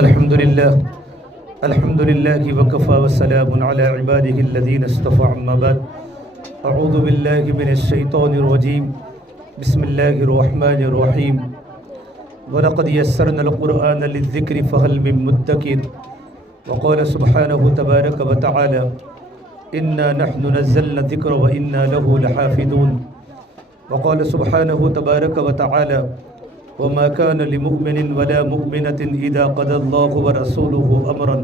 الحمد لله وكفى وسلام على عباده الذين اصطفى أما بعد أعوذ بالله من الشيطان الرجيم بسم الله الرحمن الرحيم ولقد يسرنا القرآن للذكر فهل من مدكر وقال سبحانه تبارك وتعالى إنا نحن نزلنا الذكر وإنا له لحافظون وقال سبحانه تبارك وتعالى وما كان لمؤمن ولا مؤمنة إذا قضى الله ورسوله أمرا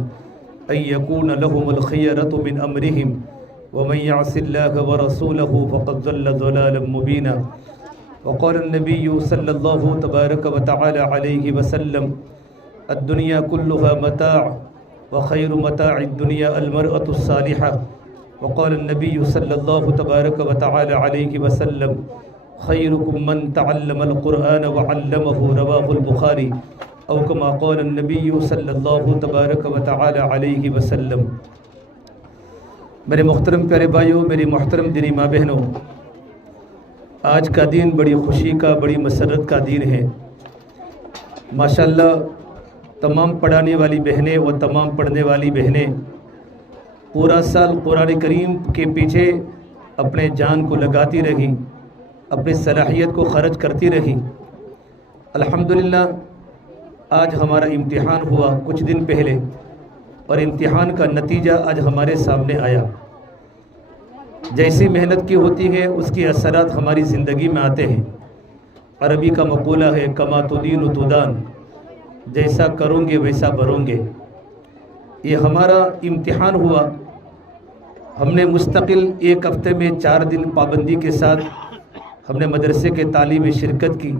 أن يكون لهم الخيرة من أمرهم ومن يعص الله ورسوله فقد ضل ضلالا مبينا وقال النبي صلى الله تبارك وتعالى عليه وسلم الدنيا كلها متاع وخير متاع الدنيا المرأة الصالحة وقال النبي صلى الله تبارك وتعالى عليه وسلم خيركم من تعلم القرآن وعلمه رواه البخاري او كما قال النبي صلی اللہ تبارک و تعالی علیہ وسلم۔ میرے محترم پیارے بھائیوں، میری محترم دینی ماں بہنوں، آج کا دن بڑی خوشی کا، بڑی مسرت کا دن ہے۔ ماشاءاللہ تمام پڑھانے والی بہنیں و تمام پڑھنے والی بہنیں پورا سال قرآن کریم کے پیچھے اپنے جان کو لگاتی رہی، اپنی صلاحیت کو خرچ کرتی رہی۔ الحمدللہ آج ہمارا امتحان ہوا کچھ دن پہلے، اور امتحان کا نتیجہ آج ہمارے سامنے آیا۔ جیسی محنت کی ہوتی ہے اس کے اثرات ہماری زندگی میں آتے ہیں۔ عربی کا مقولہ ہے کما تدین تدان، جیسا کروں گے ویسا بھروں گے۔ یہ ہمارا امتحان ہوا۔ ہم نے مستقل ایک ہفتے میں 4 دن پابندی کے ساتھ ہم نے مدرسے کے تعلیم میں شرکت کی،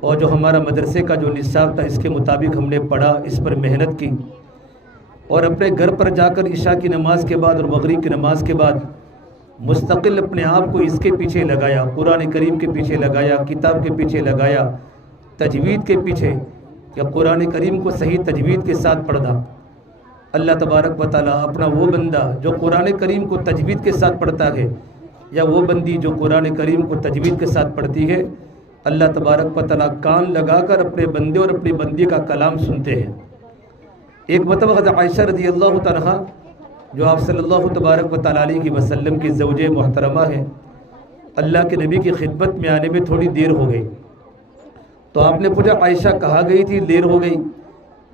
اور جو ہمارا مدرسے کا جو نصاب تھا اس کے مطابق ہم نے پڑھا، اس پر محنت کی، اور اپنے گھر پر جا کر عشاء کی نماز کے بعد اور مغرب کی نماز کے بعد مستقل اپنے آپ کو اس کے پیچھے لگایا، قرآن کریم کے پیچھے لگایا، کتاب کے پیچھے لگایا، تجوید کے پیچھے، کہ قرآن کریم کو صحیح تجوید کے ساتھ پڑھنا۔ اللہ تبارک و تعالیٰ اپنا وہ بندہ جو قرآن کریم کو تجوید کے ساتھ پڑھتا ہے، یا وہ بندی جو قرآن کریم کو تجوید کے ساتھ پڑھتی ہے، اللہ تبارک و تعالیٰ کان لگا کر اپنے بندے اور اپنی بندی کا کلام سنتے ہیں۔ ایک مرتبہ حضرت عائشہ رضی اللہ تعالیٰ جو آپ صلی اللہ تبارک و تعالیٰ علیہ وسلم کی زوجہ محترمہ ہیں، اللہ کے نبی کی خدمت میں آنے میں تھوڑی دیر ہو گئی، تو آپ نے پوچھا عائشہ کہاں گئی تھی، دیر ہو گئی؟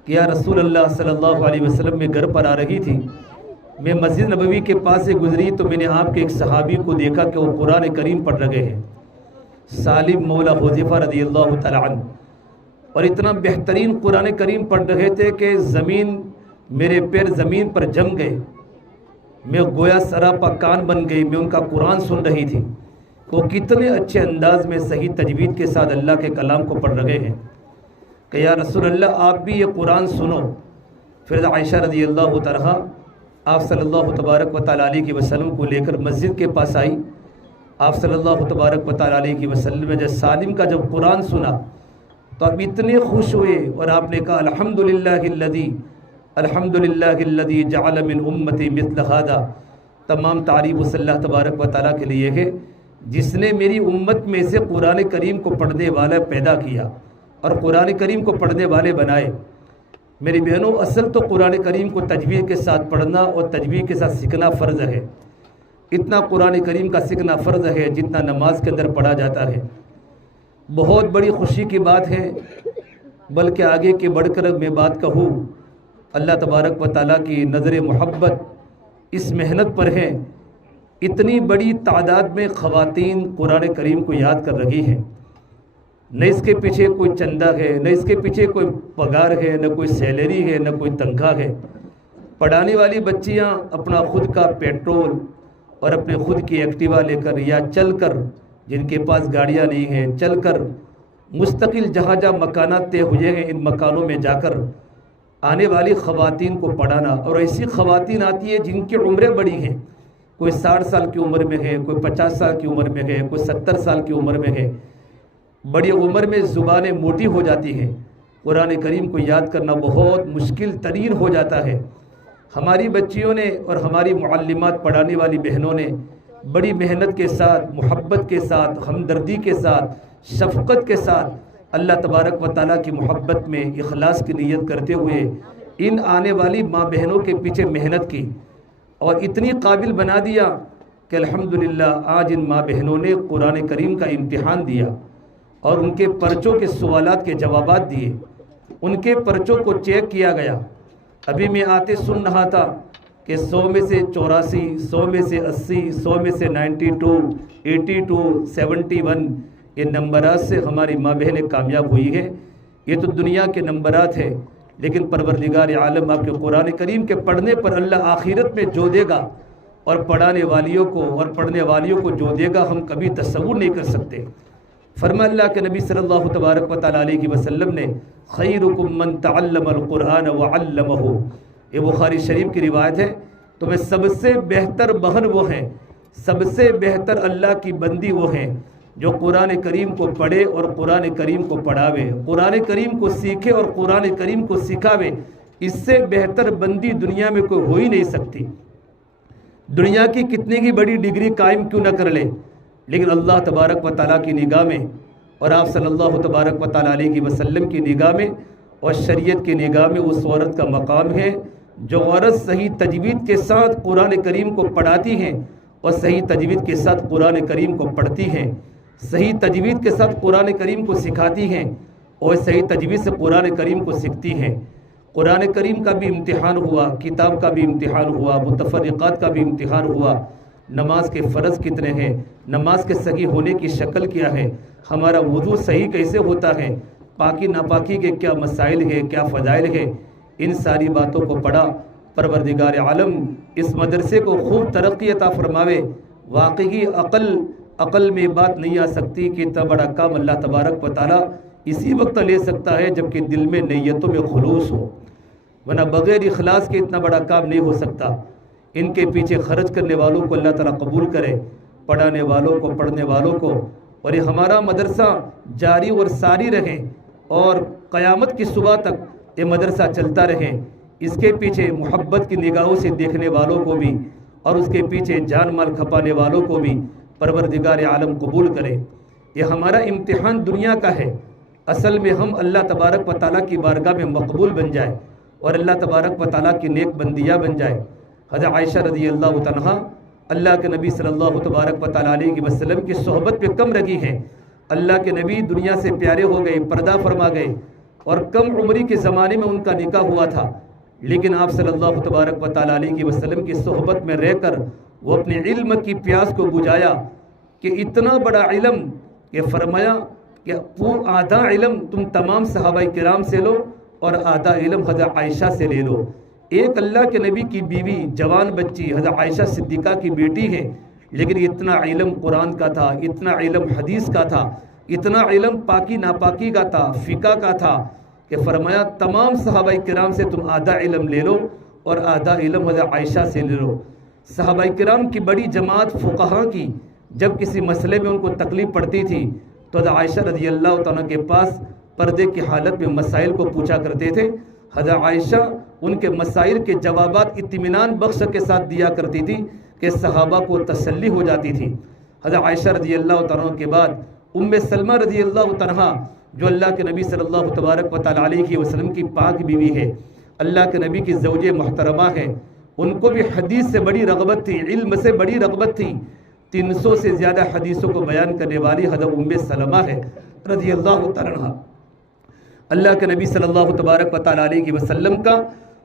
کہ یا رسول اللہ صلی اللہ علیہ وسلم میں گھر پر آ رہی تھی، میں مسجد نبوی کے پاس سے گزری تو میں نے آپ کے ایک صحابی کو دیکھا کہ وہ قرآن کریم پڑھ رہے ہیں، سالم مولا حذیفہ رضی اللہ تعالیٰ عنہ، اور اتنا بہترین قرآن کریم پڑھ رہے تھے کہ میرے پیر زمین پر جم گئے، میں گویا سراپا کان بن گئی، میں ان کا قرآن سن رہی تھی، وہ کتنے اچھے انداز میں صحیح تجوید کے ساتھ اللہ کے کلام کو پڑھ رہے ہیں کہ یا رسول اللہ آپ بھی یہ قرآن سنو۔ پھر عائشہ رضی اللہ تعالیٰ آپ صلی اللہ تبارک و تعالیٰ علیہ وسلم کو لے کر مسجد کے پاس آئی۔ آپ صلی اللہ تبارک و تعالیٰ علیہ وسلم نے جب سالم کا جب قرآن سنا تو آپ اتنے خوش ہوئے، اور آپ نے کہا الحمدللہ الذی جعل من امتی مثل ھذا، تمام تعریف اس اللہ تبارک و تعالیٰ کے لیے ہے جس نے میری امت میں سے قرآن کریم کو پڑھنے والا پیدا کیا اور قرآن کریم کو پڑھنے والے بنائے۔ میری بہنوں، اصل تو قرآن کریم کو تجوید کے ساتھ پڑھنا اور تجوید کے ساتھ سیکھنا فرض ہے۔ اتنا قرآن کریم کا سیکھنا فرض ہے جتنا نماز کے اندر پڑھا جاتا ہے۔ بہت بڑی خوشی کی بات ہے، بلکہ آگے کے بڑھ کر میں بات کہوں، اللہ تبارک و تعالیٰ کی نظر محبت اس محنت پر ہے۔ اتنی بڑی تعداد میں خواتین قرآن کریم کو یاد کر رہی ہیں، نہ اس کے پیچھے کوئی چندہ ہے، نہ اس کے پیچھے کوئی پگار ہے، نہ کوئی سیلری ہے، نہ کوئی تنخواہ ہے۔ پڑھانے والی بچیاں اپنا خود کا پیٹرول اور اپنے خود کی ایکٹیوا لے کر یا چل کر، جن کے پاس گاڑیاں نہیں ہیں، چل کر مستقل جہاں جہاں مکانات طے ہوئے ہیں ان مکانوں میں جا کر آنے والی خواتین کو پڑھانا۔ اور ایسی خواتین آتی ہے جن کی عمریں بڑی ہیں، کوئی 60 سال کی عمر میں ہے، کوئی 50 سال کی عمر میں ہے، کوئی 70 سال کی عمر میں ہے۔ بڑی عمر میں زبانیں موٹی ہو جاتی ہیں، قرآن کریم کو یاد کرنا بہت مشکل ترین ہو جاتا ہے۔ ہماری بچیوں نے اور ہماری معلمات پڑھانے والی بہنوں نے بڑی محنت کے ساتھ، محبت کے ساتھ، ہمدردی کے ساتھ، شفقت کے ساتھ اللہ تبارک و تعالیٰ کی محبت میں اخلاص کی نیت کرتے ہوئے ان آنے والی ماں بہنوں کے پیچھے محنت کی اور اتنی قابل بنا دیا کہ الحمدللہ آج ان ماں بہنوں نے قرآن کریم کا امتحان دیا اور ان کے پرچوں کے سوالات کے جوابات دیے، ان کے پرچوں کو چیک کیا گیا۔ ابھی میں آتے سن رہا تھا کہ 100 میں سے 84، 100 میں سے 80، 100 میں سے 92، 82، 71 یہ نمبرات سے ہماری ماں بہنیں کامیاب ہوئی ہیں۔ یہ تو دنیا کے نمبرات ہیں، لیکن پروردگار عالم آپ کے قرآن کریم کے پڑھنے پر اللہ آخرت میں جو دے گا اور پڑھانے والیوں کو اور پڑھنے والیوں کو جو دے گا ہم کبھی تصور نہیں کر سکتے۔ فرمایا اللہ کے نبی صلی اللہ تبارک و تعالیٰ علیہ وسلم نے خیرکم من تعلم القرآن وعلمہ، یہ بخاری شریف کی روایت ہے، تو میں سب سے بہتر بہن وہ ہیں، سب سے بہتر اللہ کی بندی وہ ہیں جو قرآن کریم کو پڑھے اور قرآن کریم کو پڑھاوے، قرآن کریم کو سیکھے اور قرآن کریم کو سکھاوے۔ اس سے بہتر بندی دنیا میں کوئی ہو ہی نہیں سکتی۔ دنیا کی کتنی کی بڑی ڈگری قائم کیوں نہ کر لے، لیکن اللہ تبارک و تعالیٰ کی نگاہ میں اور آپ صلی اللہ تبارک و تعالیٰ علیہ وسلم کی نگاہ میں اور شریعت کی نگاہ میں اس عورت کا مقام ہے جو عورت صحیح تجوید کے ساتھ قرآن کریم کو پڑھاتی ہیں اور صحیح تجوید کے ساتھ قرآن کریم کو پڑھتی ہیں، صحیح تجوید کے ساتھ قرآن کریم کو سکھاتی ہیں اور صحیح تجوید سے قرآن کریم کو سیکھتی ہیں۔ قرآن کریم کا بھی امتحان ہوا، کتاب کا بھی امتحان ہوا، متفرقات کا بھی امتحان ہوا، نماز کے فرض کتنے ہیں، نماز کے صحیح ہونے کی شکل کیا ہے، ہمارا وضو صحیح کیسے ہوتا ہے، پاکی ناپاکی کے کیا مسائل ہیں، کیا فضائل ہیں، ان ساری باتوں کو پڑھا۔ پروردگار عالم اس مدرسے کو خوب ترقی عطا فرماوے۔ واقعی عقل میں بات نہیں آ سکتی کہ اتنا بڑا کام اللہ تبارک و تعالیٰ اسی وقت لے سکتا ہے جب کہ دل میں نیتوں میں خلوص ہو، ورنہ بغیر اخلاص کے اتنا بڑا کام نہیں ہو سکتا۔ ان کے پیچھے خرچ کرنے والوں کو اللہ تعالیٰ قبول کرے، پڑھانے والوں کو، پڑھنے والوں کو، اور یہ ہمارا مدرسہ جاری اور ساری رہے اور قیامت کی صبح تک یہ مدرسہ چلتا رہے۔ اس کے پیچھے محبت کی نگاہوں سے دیکھنے والوں کو بھی اور اس کے پیچھے جان مال کھپانے والوں کو بھی پروردگار عالم قبول کرے۔ یہ ہمارا امتحان دنیا کا ہے، اصل میں ہم اللہ تبارک و تعالیٰ کی بارگاہ میں مقبول بن جائے اور اللہ تبارک و تعالیٰ کی نیک بندیاں بن جائے۔ حضرت عائشہ رضی اللہ عنہا اللہ کے نبی صلی اللہ تبارک و تعالیٰ علیہ وسلم کی صحبت پہ کم رہی ہیں۔ اللہ کے نبی دنیا سے پیارے ہو گئے، پردہ فرما گئے اور کم عمری کے زمانے میں ان کا نکاح ہوا تھا، لیکن آپ صلی اللہ تبارک و تعالیٰ علیہ وسلم کی صحبت میں رہ کر وہ اپنے علم کی پیاس کو بجھایا کہ اتنا بڑا علم کہ فرمایا کہ آدھا علم تم تمام صحابہ کرام سے لو اور آدھا علم حضرت عائشہ سے لے لو۔ ایک اللہ کے نبی کی بیوی، جوان بچی حضرت عائشہ صدیقہ کی بیٹی ہے، لیکن اتنا علم قرآن کا تھا، اتنا علم حدیث کا تھا، اتنا علم پاکی ناپاکی کا تھا، فقہ کا تھا کہ فرمایا تمام صحابہ کرام سے تم آدھا علم لے لو اور آدھا علم حضرت عائشہ سے لے لو۔ صحابہ کرام کی بڑی جماعت فقہاء کی جب کسی مسئلے میں ان کو تکلیف پڑتی تھی تو حضرت عائشہ رضی اللہ تعالیٰ کے پاس پردے کی حالت میں مسائل کو پوچھا کرتے تھے۔ حضرت عائشہ ان کے مسائل کے جوابات اطمینان بخش کے ساتھ دیا کرتی تھی کہ صحابہ کو تسلی ہو جاتی تھی۔ حضرت عائشہ رضی اللہ تعالیٰ کے بعد سلمہ رضی اللہ تعالیٰ جو اللہ کے نبی صلی اللہ تبارک و تعالیٰ علیہ وسلم کی پاک بیوی ہے، اللہ کے نبی کی زوجہ محترمہ ہے، ان کو بھی حدیث سے بڑی رغبت تھی، علم سے بڑی رغبت تھی۔ 300 سے زیادہ حدیثوں کو بیان کرنے والی حضرت سلمہ ہے رضی اللہ تعالیٰ۔ اللہ کے نبی صلی اللہ تبارک و تعالیٰ علیہ وسلم کا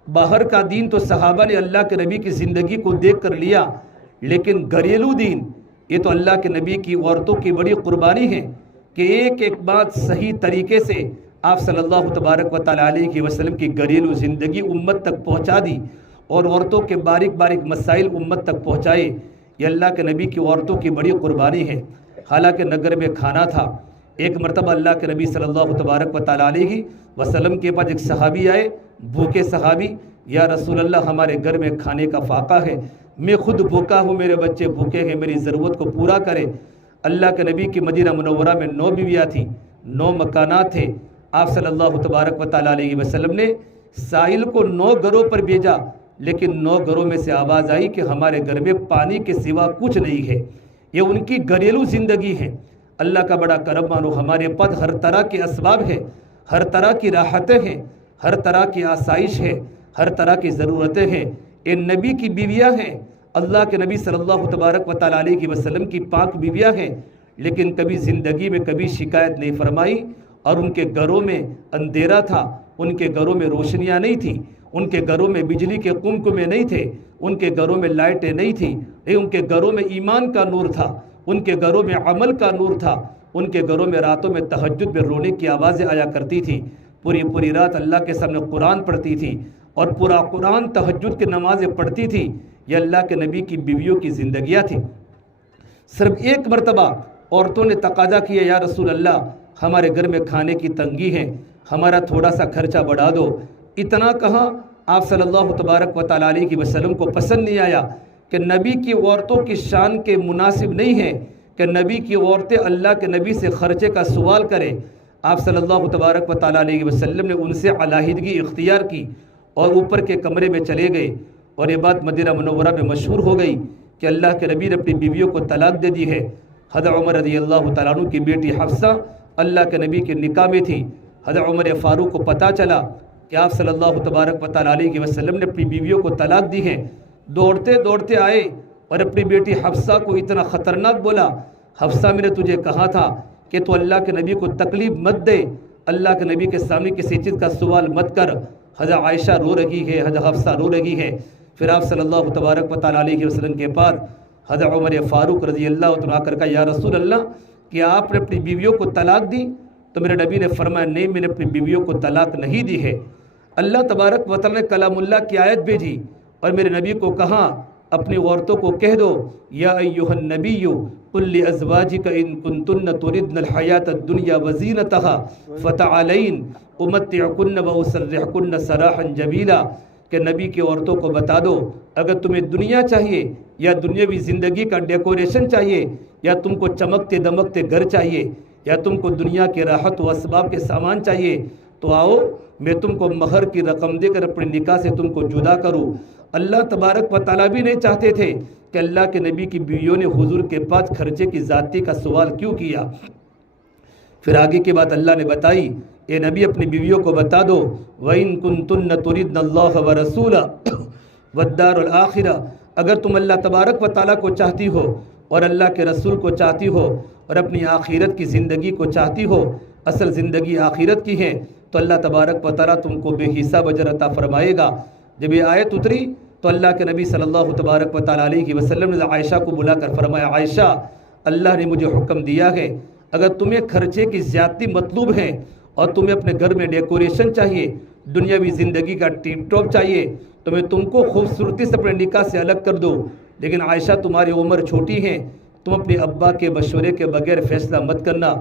باہر کا دین تو صحابہ نے اللہ کے نبی کی زندگی کو دیکھ کر لیا، لیکن گھریلو دین یہ تو اللہ کے نبی کی عورتوں کی بڑی قربانی ہے کہ ایک ایک بات صحیح طریقے سے آپ صلی اللہ تبارک و تعالیٰ علیہ وسلم کی گھریلو زندگی امت تک پہنچا دی اور عورتوں کے باریک باریک مسائل امت تک پہنچائے۔ یہ اللہ کے نبی کی عورتوں کی بڑی قربانی ہے۔ حالانکہ نگر میں کھانا تھا، ایک مرتبہ اللہ کے نبی صلی اللہ تبارک و تعالیٰ علیہ وسلم کے پاس ایک صحابی آئے، بھوکے صحابی، یا رسول اللہ ہمارے گھر میں کھانے کا فاقہ ہے، میں خود بھوکا ہوں، میرے بچے بھوکے ہیں، میری ضرورت کو پورا کرے۔ اللہ کے نبی کی مدینہ منورہ میں 9 بیویاں تھیں، 9 مکانات تھے۔ آپ صلی اللہ تبارک و تعالیٰ علیہ وسلم نے سائل کو 9 گھروں پر بھیجا، لیکن 9 گھروں میں سے آواز آئی کہ ہمارے گھر میں پانی کے سوا کچھ نہیں ہے۔ یہ ان کی گھریلو زندگی ہے۔ اللہ کا بڑا کرم مانو، ہمارے پاس ہر طرح کے اسباب ہے، ہر طرح کی راحتیں ہیں، ہر طرح کی آسائش ہے، ہر طرح کی ضرورتیں ہیں۔ یہ نبی کی بیویاں ہیں، اللہ کے نبی صلی اللہ تبارک و تعالیٰ علیہ وسلم کی پاک بیویاں ہیں، لیکن کبھی زندگی میں کبھی شکایت نہیں فرمائی، اور ان کے گھروں میں اندھیرا تھا، ان کے گھروں میں روشنیاں نہیں تھیں، ان کے گھروں میں بجلی کے قمقمے نہیں تھے، ان کے گھروں میں لائٹیں نہیں تھیں، ان کے گھروں میں ایمان کا نور تھا، ان کے گھروں میں عمل کا نور تھا، ان کے گھروں میں راتوں میں تہجد میں رونے کی آوازیں آیا کرتی تھی، پوری رات اللہ کے سامنے قرآن پڑھتی تھی، اور پورا قرآن تہجد کی نمازیں پڑھتی تھی۔ یہ اللہ کے نبی کی بیویوں کی زندگیاں تھیں۔ صرف ایک مرتبہ عورتوں نے تقاضا کیا، یا رسول اللہ ہمارے گھر میں کھانے کی تنگی ہے، ہمارا تھوڑا سا خرچہ بڑھا دو۔ اتنا کہا، آپ صلی اللہ تبارک و تعالیٰ علیہ وسلم کو پسند نہیں آیا کہ نبی کی عورتوں کی شان کے مناسب نہیں ہے کہ نبی کی عورتیں اللہ کے نبی سے خرچے کا سوال کریں۔ آپ صلی اللہ تبارک و تعالیٰ علیہ وسلم نے ان سے علیحدگی اختیار کی اور اوپر کے کمرے میں چلے گئے، اور یہ بات مدینہ منورہ میں مشہور ہو گئی کہ اللہ کے نبی نے اپنی بیویوں کو طلاق دے دی ہے۔ حضرت عمر رضی اللہ تعالیٰ عنہ کی بیٹی حفصہ اللہ کے نبی کے نکاح میں تھی۔ حضرت عمر فاروق کو پتہ چلا کہ آپ صلی اللہ تبارک و تعالیٰ علیہ وسلم نے اپنی بیویوں کو طلاق دی ہے، دوڑتے آئے اور اپنی بیٹی حفصہ کو اتنا خطرناک بولا، حفصہ میں نے تجھے کہا تھا کہ تو اللہ کے نبی کو تکلیف مت دے، اللہ کے نبی کے سامنے کسی چیز کا سوال مت کر۔ حضرت عائشہ رو رہی ہے، حضرت حفصہ رو رہی ہے۔ پھر آپ صلی اللہ تبارک و تعالیٰ علیہ وسلم کے بعد حضرت عمر فاروق رضی اللہ عنہ کر کہا، یا رسول اللہ کہ آپ نے اپنی بیویوں کو طلاق دی؟ تو میرے نبی نے فرمایا، نہیں، میں نے اپنی بیویوں کو طلاق نہیں دی ہے۔ اللہ تبارک و تعالیٰ نے کلام اللہ کی آیت بھیجی اور میرے نبی کو کہا، اپنی عورتوں کو کہہ دو، یا ایھا النبی قل لازواجک ان کنتن تردن الحیاۃ الدنیا وزینتها فتعالین امتعکن واسرحکن سراحا جمیلا، کہ نبی کی عورتوں کو بتا دو، اگر تمہیں دنیا چاہیے یا دنیاوی زندگی کا ڈیکوریشن چاہیے، یا تم کو چمکتے دمکتے گھر چاہیے، یا تم کو دنیا کے راحت و اسباب کے سامان چاہیے، تو آؤ میں تم کو مہر کی رقم دے کر اپنے نکاح سے تم کو جدا کروں۔ اللہ تبارک و تعالیٰ بھی نہیں چاہتے تھے کہ اللہ کے نبی کی بیویوں نے حضور کے پاس خرچے کی ذاتی کا سوال کیوں کیا۔ پھر آگے کی بات اللہ نے بتائی، اے نبی اپنی بیویوں کو بتا دو، وَإِن كُنتُنَّ تُرِدْنَ اللَّهَ وَرَسُولَهُ وَالدَّارَ الْآخِرَةَ، اگر تم اللہ تبارک و تعالیٰ کو چاہتی ہو اور اللہ کے رسول کو چاہتی ہو اور اپنی آخرت کی زندگی کو چاہتی ہو، اصل زندگی آخرت کی ہے، تو اللہ تبارک و تعالیٰ تم کو بے حساب اجر عطا فرمائے گا۔ جب یہ آیت اتری تو اللہ کے نبی صلی اللہ تبارک و تعالیٰ علیہ وسلم نے عائشہ کو بلا کر فرمایا، عائشہ اللہ نے مجھے حکم دیا ہے، اگر تمہیں خرچے کی زیادتی مطلوب ہے اور تمہیں اپنے گھر میں ڈیکوریشن چاہیے، دنیاوی زندگی کا ٹیپ ٹاپ چاہیے، تو میں تم کو خوبصورتی سے اپنے نکاح سے الگ کر دوں، لیکن عائشہ تمہاری عمر چھوٹی ہے، تم اپنے ابا کے مشورے کے بغیر فیصلہ مت کرنا۔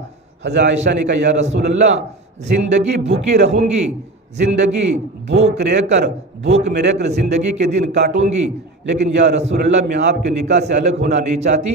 حضرت عائشہ نے کہا، یا رسول اللہ زندگی بھوکی رہوں گی، زندگی بھوک میں رہ کر زندگی کے دن کاٹوں گی، لیکن یا رسول اللہ میں آپ کے نکاح سے الگ ہونا نہیں چاہتی۔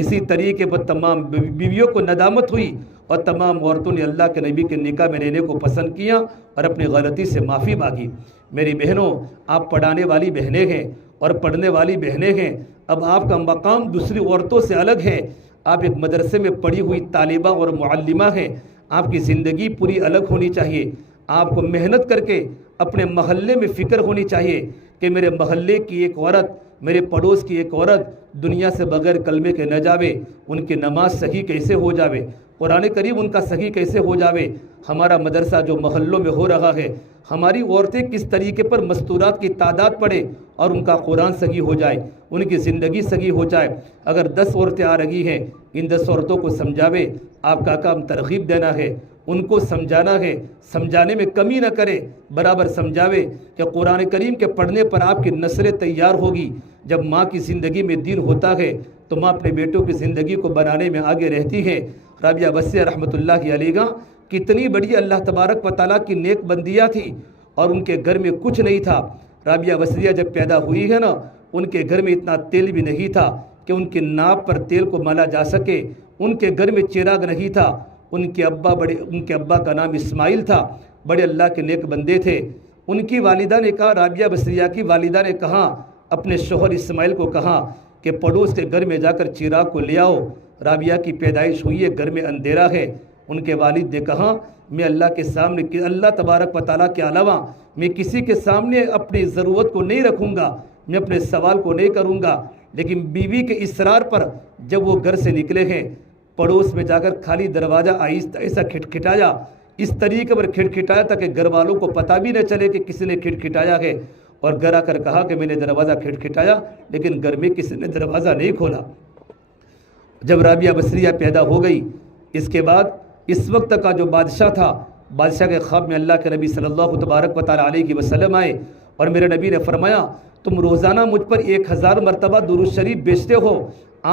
اسی طریقے پر تمام بیویوں کو ندامت ہوئی اور تمام عورتوں نے اللہ کے نبی کے نکاح میں رہنے کو پسند کیا اور اپنی غلطی سے معافی مانگی۔ میری بہنوں، آپ پڑھانے والی بہنیں ہیں اور پڑھنے والی بہنیں ہیں، اب آپ کا مقام دوسری عورتوں سے الگ ہے، آپ ایک مدرسے میں پڑھی ہوئی طالبہ اور معلمہ ہیں، آپ کی زندگی پوری الگ ہونی چاہیے۔ آپ کو محنت کر کے اپنے محلے میں فکر ہونی چاہیے کہ میرے محلے کی ایک عورت، میرے پڑوس کی ایک عورت دنیا سے بغیر کلمے کے نہ جاوے، ان کی نماز صحیح کیسے ہو جاوے، قرآن کریم ان کا صحیح کیسے ہو جاوے، ہمارا مدرسہ جو محلوں میں ہو رہا ہے، ہماری عورتیں کس طریقے پر مستورات کی تعداد پڑھے اور ان کا قرآن صحیح ہو جائے، ان کی زندگی صحیح ہو جائے۔ اگر 10 عورتیں آ رہی ہیں، ان 10 عورتوں کو سمجھاوے، آپ کا کام ترغیب دینا ہے، ان کو سمجھانا ہے، سمجھانے میں کمی نہ کرے، برابر سمجھاوے کہ قرآن کریم کے پڑھنے پر آپ کی نسلیں تیار ہوگی۔ جب ماں کی زندگی میں دین ہوتا ہے تو ماں اپنے بیٹوں کی زندگی کو بنانے میں آگے رہتی ہے۔ رابعہ وسیع رحمۃ اللہ علیہ کتنی بڑی اللہ تبارک و تعالیٰ کی نیک بندیاں تھی اور ان کے گھر میں کچھ نہیں تھا۔ رابعہ وسیع جب پیدا ہوئی ہے نا، ان کے گھر میں اتنا تیل بھی نہیں تھا کہ ان کے ناپ پر تیل کو ملا جا سکے، ان کے گھر میں چراغ نہیں تھا، ان کے ابا کا نام اسماعیل تھا، بڑے اللہ کے نیک بندے تھے۔ ان کی والدہ نے کہا، رابعہ وسیع کی والدہ نے کہا، اپنے شوہر اسماعیل کو کہا کہ پڑوس کے گھر میں جا کر چراغ کو لے آؤ۔ رابعہ کی پیدائش ہوئی ہے، گھر میں اندھیرا ہے۔ ان کے والد نے کہا میں اللہ کے سامنے اللہ تبارک و تعالیٰ کے علاوہ میں کسی کے سامنے اپنی ضرورت کو نہیں رکھوں گا، میں اپنے سوال کو نہیں کروں گا۔ لیکن بیوی کے اصرار پر جب وہ گھر سے نکلے ہیں، پڑوس میں جا کر خالی دروازہ آہستہ آہستہ کھٹکھٹایا، اس طریقے پر کھٹکھٹایا تاکہ گھر والوں کو پتہ بھی نہ چلے کہ کسی نے کھٹکھٹایا ہے، اور گھر آ کر کہا کہ میں نے دروازہ کھٹکھٹایا لیکن گھر میں کسی نے دروازہ نہیں کھولا۔ جب رابعہ بصریہ پیدا ہو گئی، اس کے بعد اس وقت کا جو بادشاہ تھا، بادشاہ کے خواب میں اللہ کے نبی صلی اللہ تبارک و تعالیٰ علیہ وسلم آئے، اور میرے نبی نے فرمایا تم روزانہ مجھ پر 1000 مرتبہ درود شریف بھیجتے ہو،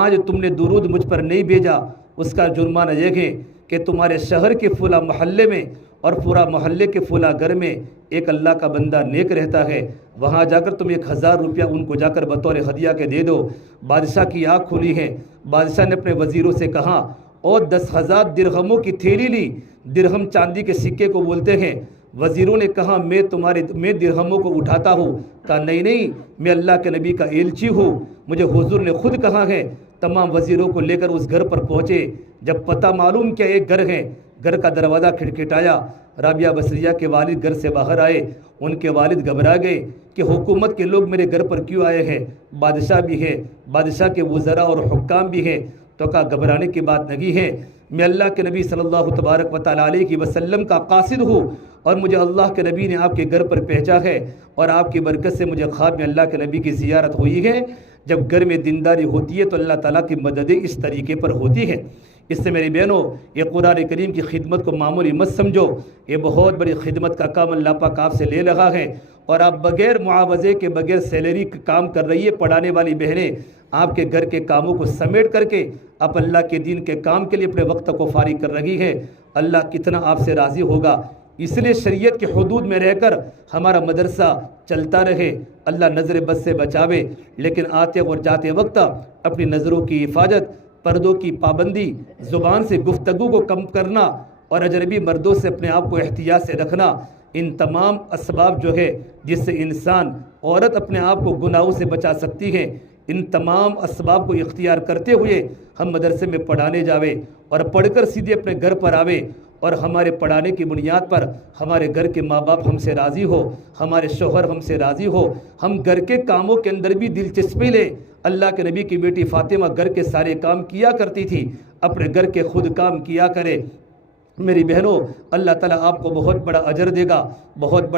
آج تم نے درود مجھ پر نہیں بھیجا، اس کا جرمانہ یہ ہے کہ تمہارے شہر کے فلاں محلے میں اور پورا محلے کے فلاں گھر میں ایک اللہ کا بندہ نیک رہتا ہے، وہاں جا کر تم 1000 روپیہ ان کو جا کر بطور ہدیہ کے دے دو۔ بادشاہ کی آنکھ کھلی ہے، بادشاہ نے اپنے وزیروں سے کہا اور 10,000 درہموں کی تھیلی لی، درہم چاندی کے سکے کو بولتے ہیں۔ وزیروں نے کہا میں درہموں کو اٹھاتا ہوں، کہا نہیں میں اللہ کے نبی کا ایلچی ہوں، مجھے حضور نے خود کہا ہے۔ تمام وزیروں کو لے کر اس گھر پر پہنچے، جب پتہ معلوم کیا ایک گھر ہے، گھر کا دروازہ کھٹکھٹایا، رابعہ بصریہ کے والد گھر سے باہر آئے، ان کے والد گھبرا گئے کہ حکومت کے لوگ میرے گھر پر کیوں آئے ہیں، بادشاہ بھی ہے، بادشاہ کے وزراء اور حکام بھی ہیں، تو کہا گھبرانے کی بات نہیں ہے، میں اللہ کے نبی صلی اللہ تبارک و تعالیٰ علیہ وسلم کا قاصد ہوں، اور مجھے اللہ کے نبی نے آپ کے گھر پر بھیجا ہے، اور آپ کی برکت سے مجھے خواب میں اللہ کے نبی کی زیارت ہوئی ہے۔ جب گھر میں دینداری ہوتی ہے تو اللہ تعالیٰ کی مدد اس طریقے پر ہوتی ہے۔ اس سے میری بہنوں، یہ قرآن کریم کی خدمت کو معمولی مت سمجھو، یہ بہت بڑی خدمت کا کام اللہ پاک آپ سے لے رہا ہے، اور آپ بغیر معاوضے کے، بغیر سیلری کے کام کر رہی ہے۔ پڑھانے والی بہنیں آپ کے گھر کے کاموں کو سمیٹ کر کے آپ اللہ کے دین کے کام کے لیے اپنے وقت کو فارغ کر رہی ہے، اللہ کتنا آپ سے راضی ہوگا۔ اس لیے شریعت کے حدود میں رہ کر ہمارا مدرسہ چلتا رہے، اللہ نظر بد سے بچاوے، لیکن آتے اور جاتے وقت اپنی نظروں کی حفاظت، پردوں کی پابندی، زبان سے گفتگو کو کم کرنا، اور اجنبی مردوں سے اپنے آپ کو احتیاط سے رکھنا، ان تمام اسباب جو ہے جس سے انسان، عورت اپنے آپ کو گناہوں سے بچا سکتی ہے، ان تمام اسباب کو اختیار کرتے ہوئے ہم مدرسے میں پڑھانے جاوے، اور پڑھ کر سیدھے اپنے گھر پر آوے، اور ہمارے پڑھانے کی بنیاد پر ہمارے گھر کے ماں باپ ہم سے راضی ہو، ہمارے شوہر ہم سے راضی ہو، ہم گھر کے کاموں کے اندر بھی دلچسپی لیں۔ اللہ کے نبی کی بیٹی فاطمہ گھر کے سارے کام کیا کرتی تھی، اپنے گھر کے خود کام کیا کرے۔ میری بہنوں، اللہ تعالیٰ آپ کو بہت بڑا اجر دے گا، بہت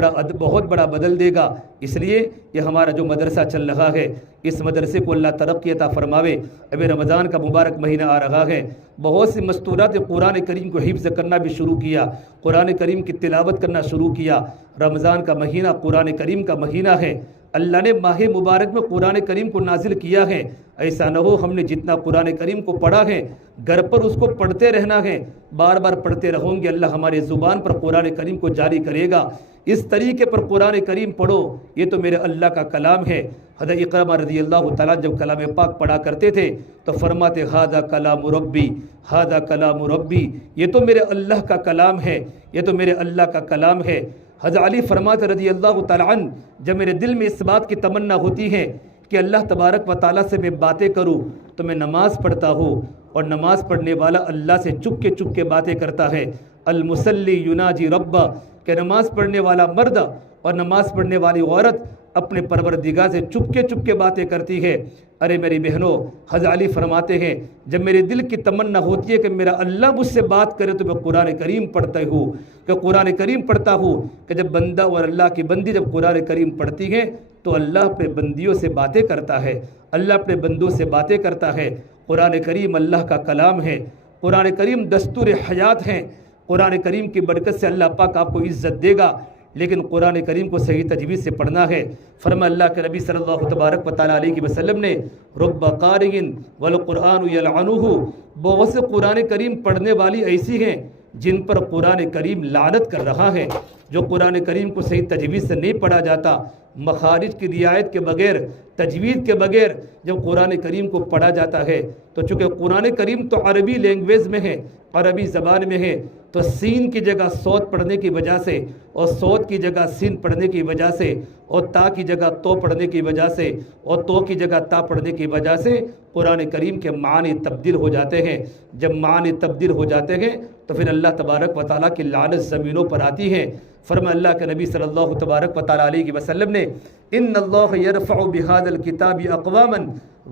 بڑا بدل دے گا۔ اس لیے یہ ہمارا جو مدرسہ چل رہا ہے، اس مدرسے کو اللہ ترقی عطا فرماوے۔ اب رمضان کا مبارک مہینہ آ رہا ہے، بہت سی مستورات قرآن کریم کو حفظ کرنا بھی شروع کیا، قرآن کریم کی تلاوت کرنا شروع کیا۔ رمضان کا مہینہ قرآن کریم کا مہینہ ہے، اللہ نے ماہ مبارک میں قرآن کریم کو نازل کیا ہے۔ ایسا نہ ہو ہم نے جتنا قرآن کریم کو پڑھا ہے گھر پر اس کو پڑھتے رہنا ہے، بار بار پڑھتے رہوں گے، اللہ ہمارے زبان پر قرآن کریم کو جاری کرے گا۔ اس طریقے پر قرآن کریم پڑھو، یہ تو میرے اللہ کا کلام ہے۔ حضرت اکرمہ رضی اللہ تعالیٰ جب کلام پاک پڑھا کرتے تھے تو فرماتے ھذا کلام ربی، ھذا کلام ربی، یہ تو میرے اللہ کا کلام ہے، یہ تو میرے اللہ کا کلام ہے۔ حضرت علی فرماتے رضی اللہ تعالیٰ عنہ، جب میرے دل میں اس بات کی تمنا ہوتی ہے کہ اللہ تبارک و تعالیٰ سے میں باتیں کروں تو میں نماز پڑھتا ہوں، اور نماز پڑھنے والا اللہ سے چپ کے باتیں کرتا ہے۔ المصلی یناجی ربہ، کہ نماز پڑھنے والا مرد اور نماز پڑھنے والی عورت اپنے پروردگار سے چپ کے باتیں کرتی ہے۔ ارے میری بہنوں، حضرت علی فرماتے ہیں جب میرے دل کی تمنا ہوتی ہے کہ میرا اللہ مجھ سے بات کرے تو میں قرآن کریم پڑھتا ہوں، کہ قرآن کریم پڑھتا ہوں، کہ جب بندہ اور اللہ کی بندی جب قرآن کریم پڑھتی ہے تو اللہ اپنے بندیوں سے باتیں کرتا ہے، اللہ اپنے بندوں سے باتیں کرتا ہے۔ قرآن کریم اللہ کا کلام ہے، قرآن کریم دستور حیات ہے، قرآن کریم کی برکت سے اللہ پاک آپ کو عزت دے گا، لیکن قرآن کریم کو صحیح تجوید سے پڑھنا ہے۔ فرما اللہ کے نبی صلی اللہ تبارک و تعالیٰ علیہ وسلم نے رب قارئ والقرآن یلعنہ، بہت سے قرآن کریم پڑھنے والی ایسی ہیں جن پر قرآن کریم لعنت کر رہا ہے، جو قرآن کریم کو صحیح تجوید سے نہیں پڑھا جاتا، مخارج کی رعایت کے بغیر، تجوید کے بغیر جب قرآن کریم کو پڑھا جاتا ہے تو چونکہ قرآن کریم تو عربی لینگویج میں ہے، عربی زبان میں ہے، تو سین کی جگہ صوت پڑھنے کی وجہ سے اور صوت کی جگہ سین پڑھنے کی وجہ سے اور تا کی جگہ تو پڑھنے کی وجہ سے اور تو کی جگہ تا پڑھنے کی وجہ سے قرآن کریم کے معنی تبدیل ہو جاتے ہیں۔ جب معنی تبدیل ہو جاتے ہیں تو پھر اللہ تبارک و تعالیٰ کی لعنت زمینوں پر آتی ہے۔ فرمایا اللہ کے نبی صلی اللہ تبارک و تعالیٰ علیہ وسلم نے، ان اللہ یرفع بہذا الکتاب اقواما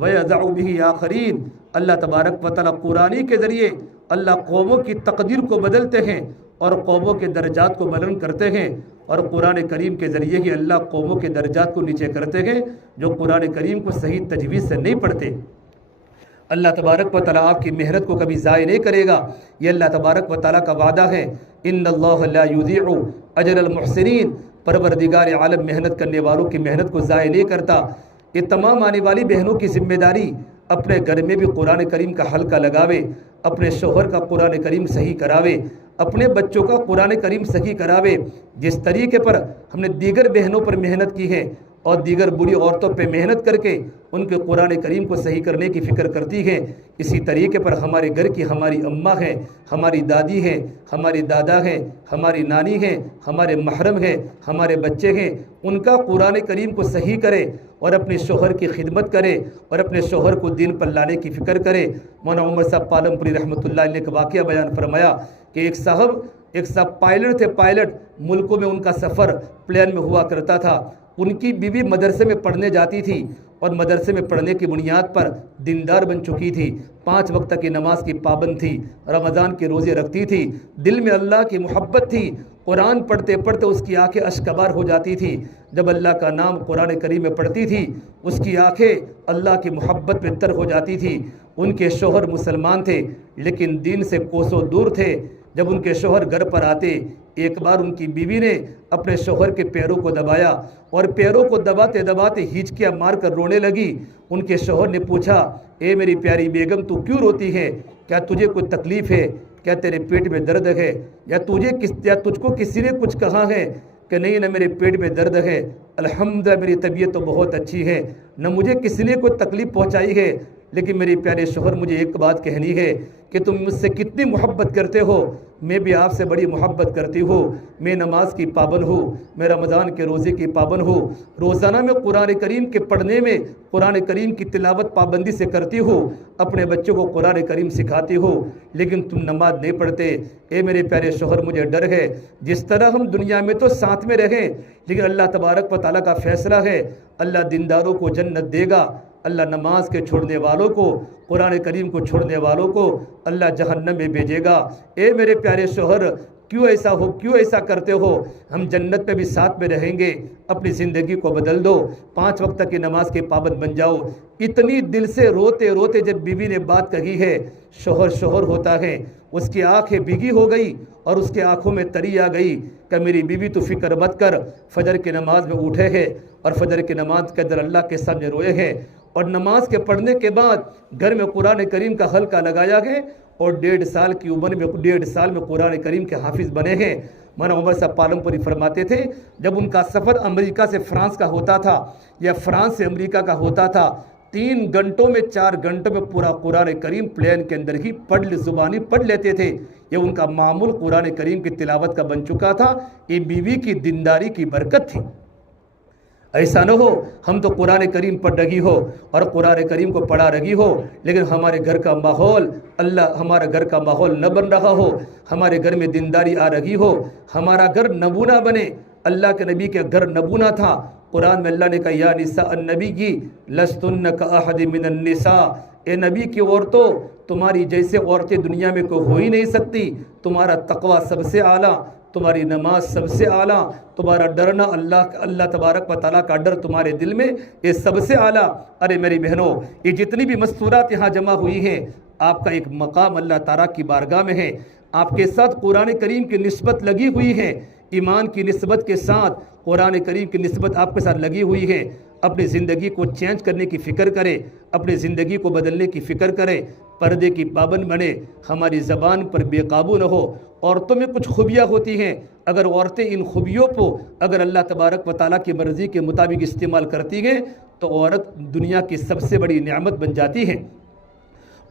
ویضع بہ آخرین، اللہ تبارک و تعالیٰ قرآن کے ذریعے اللہ قوموں کی تقدیر کو بدلتے ہیں اور قوموں کے درجات کو بلند کرتے ہیں، اور قرآن کریم کے ذریعے ہی اللہ قوموں کے درجات کو نیچے کرتے ہیں جو قرآن کریم کو صحیح تجوید سے نہیں پڑھتے۔ اللہ تبارک و تعالیٰ آپ کی محنت کو کبھی ضائع نہیں کرے گا، یہ اللہ تبارک و تعالیٰ کا وعدہ ہے۔ ان اللہ لا یضیع اجر المحسنین، پروردگار عالم محنت کرنے والوں کی محنت کو ضائع نہیں کرتا۔ یہ تمام آنے والی بہنوں کی ذمہ داری اپنے گھر میں بھی قرآن کریم کا حلقہ لگاوے، اپنے شوہر کا قرآن کریم صحیح کراوے، اپنے بچوں کا قرآن کریم صحیح کراوے۔ جس طریقے پر ہم نے دیگر بہنوں پر محنت کی ہے اور دیگر بڑی عورتوں پہ محنت کر کے ان کے قرآن کریم کو صحیح کرنے کی فکر کرتی ہیں، اسی طریقے پر ہمارے گھر کی ہماری اماں ہیں، ہماری دادی ہیں، ہماری دادا ہیں، ہماری نانی ہیں، ہمارے محرم ہیں، ہمارے بچے ہیں، ان کا قرآن کریم کو صحیح کرے اور اپنے شوہر کی خدمت کرے اور اپنے شوہر کو دین پر لانے کی فکر کرے۔ مولانا عمر صاحب پالم پوری رحمۃ اللہ علیہ نے ایک واقعہ بیان فرمایا کہ ایک صاحب پائلٹ تھے، پائلٹ ملکوں میں ان کا سفر پلین میں ہوا کرتا تھا۔ ان کی بیوی مدرسے میں پڑھنے جاتی تھی اور مدرسے میں پڑھنے کی بنیاد پر دیندار بن چکی تھی، 5 وقت کی نماز کی پابند تھی، رمضان کے روزے رکھتی تھی، دل میں اللہ کی محبت تھی، قرآن پڑھتے پڑھتے اس کی آنکھیں اشکبار ہو جاتی تھی۔ جب اللہ کا نام قرآن کریم میں پڑھتی تھی اس کی آنکھیں اللہ کی محبت میں تر ہو جاتی تھی۔ ان کے شوہر مسلمان تھے لیکن دین سے کوسوں دور تھے۔ جب ان کے شوہر گھر پر آتے، ایک بار ان کی بیوی نے اپنے شوہر کے پیروں کو دبایا اور پیروں کو دباتے دباتے ہچکیاں مار کر رونے لگی۔ ان کے شوہر نے پوچھا، اے میری پیاری بیگم تو کیوں روتی ہے؟ کیا تجھے کوئی تکلیف ہے؟ کیا تیرے پیٹ میں درد ہے؟ یا تجھ کو کسی نے کچھ کہا ہے؟ کہ نہیں، نہ میرے پیٹ میں درد ہے، الحمدللہ میری طبیعت تو بہت اچھی ہے، نہ مجھے کسی نے کوئی تکلیف پہنچائی ہے، لیکن میری پیارے شوہر مجھے ایک بات کہنی ہے کہ تم مجھ سے کتنی محبت کرتے ہو، میں بھی آپ سے بڑی محبت کرتی ہوں۔ میں نماز کی پابند ہوں، میں رمضان کے روزے کی پابند ہوں، روزانہ میں قرآن کریم کے پڑھنے میں قرآن کریم کی تلاوت پابندی سے کرتی ہوں، اپنے بچوں کو قرآن کریم سکھاتی ہوں، لیکن تم نماز نہیں پڑھتے۔ اے میرے پیارے شوہر مجھے ڈر ہے، جس طرح ہم دنیا میں تو ساتھ میں رہیں لیکن اللہ تبارک و تعالیٰ کا فیصلہ ہے، اللہ دینداروں کو جنت دے گا، اللہ نماز کے چھوڑنے والوں کو، قرآن کریم کو چھوڑنے والوں کو اللہ جہنم میں بھیجے گا۔ اے میرے پیارے شوہر کیوں ایسا کرتے ہو؟ ہم جنت میں بھی ساتھ میں رہیں گے، اپنی زندگی کو بدل دو، 5 وقت کی نماز کے پابند بن جاؤ۔ اتنی دل سے روتے روتے جب بیوی نے بات کہی ہے، شوہر ہوتا ہے، اس کی آنکھیں بھیگی ہو گئی اور اس کے آنکھوں میں تری آ گئی کہ میری بیوی تو فکر مت کر، فجر کی نماز میں اٹھے ہیں اور فجر کی نماز کے اندر اللہ کے سامنے روئے ہیں، اور نماز کے پڑھنے کے بعد گھر میں قرآن کریم کا حلقہ لگایا ہے اور 1.5 سال کی عمر میں 1.5 سال میں قرآن کریم کے حافظ بنے ہیں۔ مولانا عمر صاحب پالم پوری فرماتے تھے جب ان کا سفر امریکہ سے فرانس کا ہوتا تھا یا فرانس سے امریکہ کا ہوتا تھا، 3 گھنٹوں میں 4 گھنٹوں میں پورا قرآن کریم پلین کے اندر ہی زبانی پڑھ لیتے تھے۔ یہ ان کا معمول قرآن کریم کی تلاوت کا بن چکا تھا، یہ بیوی کی دینداری کی برکت تھی۔ ایسا نہ ہو ہم تو قرآن کریم پڑھ رہی ہو اور قرآن کریم کو پڑھا رہی ہو لیکن ہمارے گھر کا ماحول نہ بن رہا ہو، ہمارے گھر میں دینداری آ رہی ہو، ہمارا گھر نمونہ بنے۔ اللہ کے نبی کے گھر نمونہ تھا۔ قرآن میں اللہ نے کہا یا نساء النبی کی لستن کاحد من النساء، اے نبی کی عورتوں تمہاری جیسے عورتیں دنیا میں کوئی ہو ہی نہیں سکتی، تمہارا تقوی سب سے اعلیٰ، تمہاری نماز سب سے اعلیٰ، تمہارا ڈرنا اللہ تبارک و تعالیٰ کا ڈر تمہارے دل میں یہ سب سے اعلیٰ۔ ارے میری بہنوں، یہ جتنی بھی مستورات یہاں جمع ہوئی ہیں، آپ کا ایک مقام اللہ تعالیٰ کی بارگاہ میں ہے، آپ کے ساتھ قرآن کریم کی نسبت لگی ہوئی ہے، ایمان کی نسبت کے ساتھ قرآن کریم کی نسبت آپ کے ساتھ لگی ہوئی ہے۔ اپنی زندگی کو چینج کرنے کی فکر کرے، اپنی زندگی کو بدلنے کی فکر کرے، پردے کی پابند بنے، ہماری زبان پر بے قابو نہ ہو۔ عورتوں میں کچھ خوبیاں ہوتی ہیں، اگر عورتیں ان خوبیوں کو اگر اللہ تبارک و تعالیٰ کی مرضی کے مطابق استعمال کرتی ہیں تو عورت دنیا کی سب سے بڑی نعمت بن جاتی ہے۔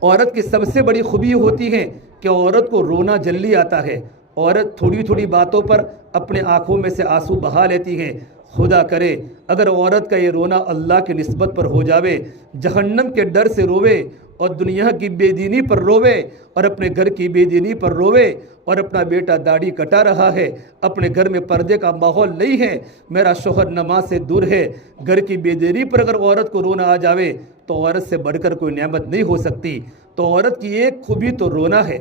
عورت کی سب سے بڑی خوبی ہوتی ہے کہ عورت کو رونا جلدی آتا ہے۔ عورت تھوڑی تھوڑی باتوں پر اپنے آنکھوں میں سے آنسو بہا لیتی ہے۔ خدا کرے اگر عورت کا یہ رونا اللہ کی نسبت پر ہو جاوے، جہنم کے ڈر سے روے اور دنیا کی بے دینی پر روے اور اپنے گھر کی بے دینی پر روے، اور اپنا بیٹا داڑھی کٹا رہا ہے، اپنے گھر میں پردے کا ماحول نہیں ہے، میرا شوہر نماز سے دور ہے، گھر کی بے دینی پر اگر عورت کو رونا آ جاوے تو عورت سے بڑھ کر کوئی نعمت نہیں ہو سکتی۔ تو عورت کی ایک خوبی تو رونا ہے۔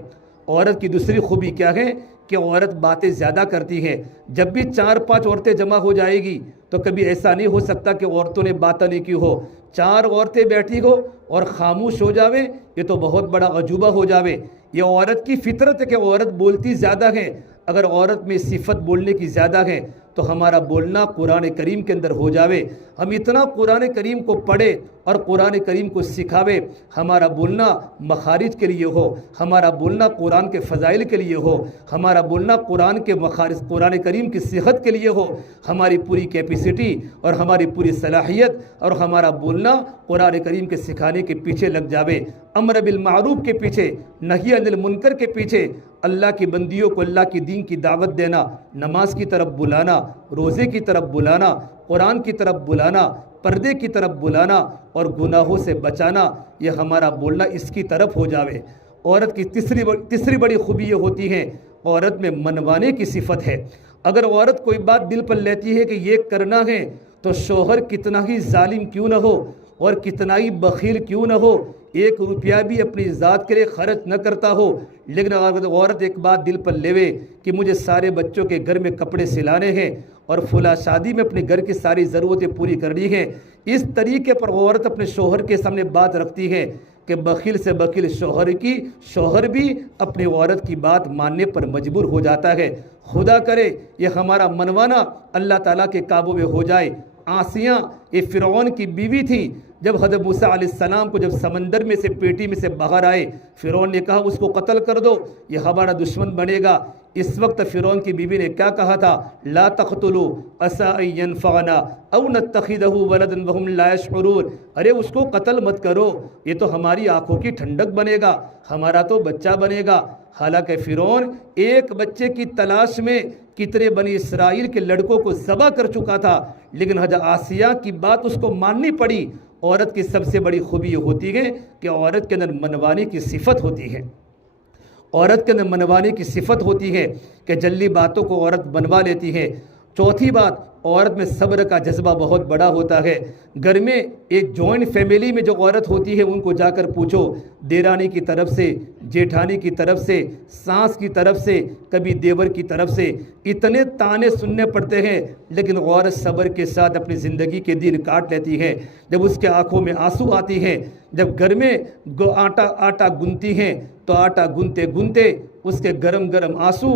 عورت کی دوسری خوبی کیا ہے کہ عورت باتیں زیادہ کرتی ہے۔ جب بھی 4-5 عورتیں جمع ہو جائے گی تو کبھی ایسا نہیں ہو سکتا کہ عورتوں نے باتیں نہیں کی ہو۔ 4 عورتیں بیٹھی ہو اور خاموش ہو جاوے، یہ تو بہت بڑا عجوبہ ہو جاوے۔ یہ عورت کی فطرت ہے کہ عورت بولتی زیادہ ہے۔ اگر عورت میں صفت بولنے کی زیادہ ہے تو ہمارا بولنا قرآن کریم کے اندر ہو جاوے، ہم اتنا قرآن کریم کو پڑھے اور قرآن کریم کو سکھاوے، ہمارا بولنا مخارج کے لیے ہو، ہمارا بولنا قرآن کے فضائل کے لیے ہو، ہمارا بولنا قرآن کے مخارج قرآن کریم کی صحت کے لیے ہو، ہماری پوری کیپیسٹی اور ہماری پوری صلاحیت اور ہمارا بولنا قرآن کریم کے سکھانے کے پیچھے لگ جاوے، امر بالمعروف کے پیچھے، نہی عن المنکر کے پیچھے، اللہ کی بندیوں کو اللہ کی دین کی دعوت دینا، نماز کی طرف بلانا، روزے کی طرف بلانا، قرآن کی طرف بلانا، پردے کی طرف بلانا اور گناہوں سے بچانا، یہ ہمارا بولنا اس کی طرف ہو جاوے۔ عورت کی تیسری بڑی خوبی یہ ہوتی ہے، عورت میں منوانے کی صفت ہے۔ اگر عورت کوئی بات دل پر لیتی ہے کہ یہ کرنا ہے تو شوہر کتنا ہی ظالم کیوں نہ ہو اور کتنا ہی بخیل کیوں نہ ہو، 1 روپیہ بھی اپنی ذات کے لیے خرچ نہ کرتا ہو، لیکن اگر عورت ایک بات دل پر لیوے کہ مجھے سارے بچوں کے گھر میں کپڑے سلانے ہیں اور فلاں شادی میں اپنے گھر کی ساری ضرورتیں پوری کرنی ہیں، اس طریقے پر عورت اپنے شوہر کے سامنے بات رکھتی ہے کہ بخیل سے بخیل شوہر بھی اپنی عورت کی بات ماننے پر مجبور ہو جاتا ہے۔ خدا کرے یہ ہمارا منوانا اللہ تعالیٰ کے قابو میں ہو جائے۔ آسیہ یہ فرعون کی بیوی تھی، جب حضرت موسیٰ علیہ السلام کو جب سمندر میں سے پیٹی میں سے باہر آئے، فرعون نے کہا اس کو قتل کر دو، یہ ہمارا دشمن بنے گا۔ اس وقت فرعون کی بیوی نے کیا کہا تھا؟ لا تقتلوا عسى ان ينفعنا او نتخذه ولدا وهم لا يشعرون، ارے اس کو قتل مت کرو، یہ تو ہماری آنکھوں کی ٹھنڈک بنے گا، ہمارا تو بچہ بنے گا۔ حالانکہ فرعون ایک بچے کی تلاش میں کتنے بنی اسرائیل کے لڑکوں کو ذبح کر چکا تھا، لیکن حضرت آسیہ کی بات اس کو ماننی پڑی۔ عورت کی سب سے بڑی خوبی یہ ہوتی ہے کہ عورت کے اندر منوانے کی صفت ہوتی ہے۔ عورت کے اندر منوانے کی صفت ہوتی ہے کہ جلدی باتوں کو عورت منوا لیتی ہے۔ چوتھی بات، عورت میں صبر کا جذبہ بہت بڑا ہوتا ہے۔ گھر میں ایک جوائنٹ فیملی میں جو عورت ہوتی ہے ان کو جا کر پوچھو، دیرانی کی طرف سے، جیٹھانی کی طرف سے، ساس کی طرف سے، کبھی دیور کی طرف سے، اتنے تانے سننے پڑتے ہیں، لیکن عورت صبر کے ساتھ اپنی زندگی کے دن کاٹ لیتی ہے۔ جب اس کے آنکھوں میں آنسو آتی ہیں، جب گھر میں آٹا گنتی ہیں تو آٹا گنتے گنتے اس کے گرم گرم آنسو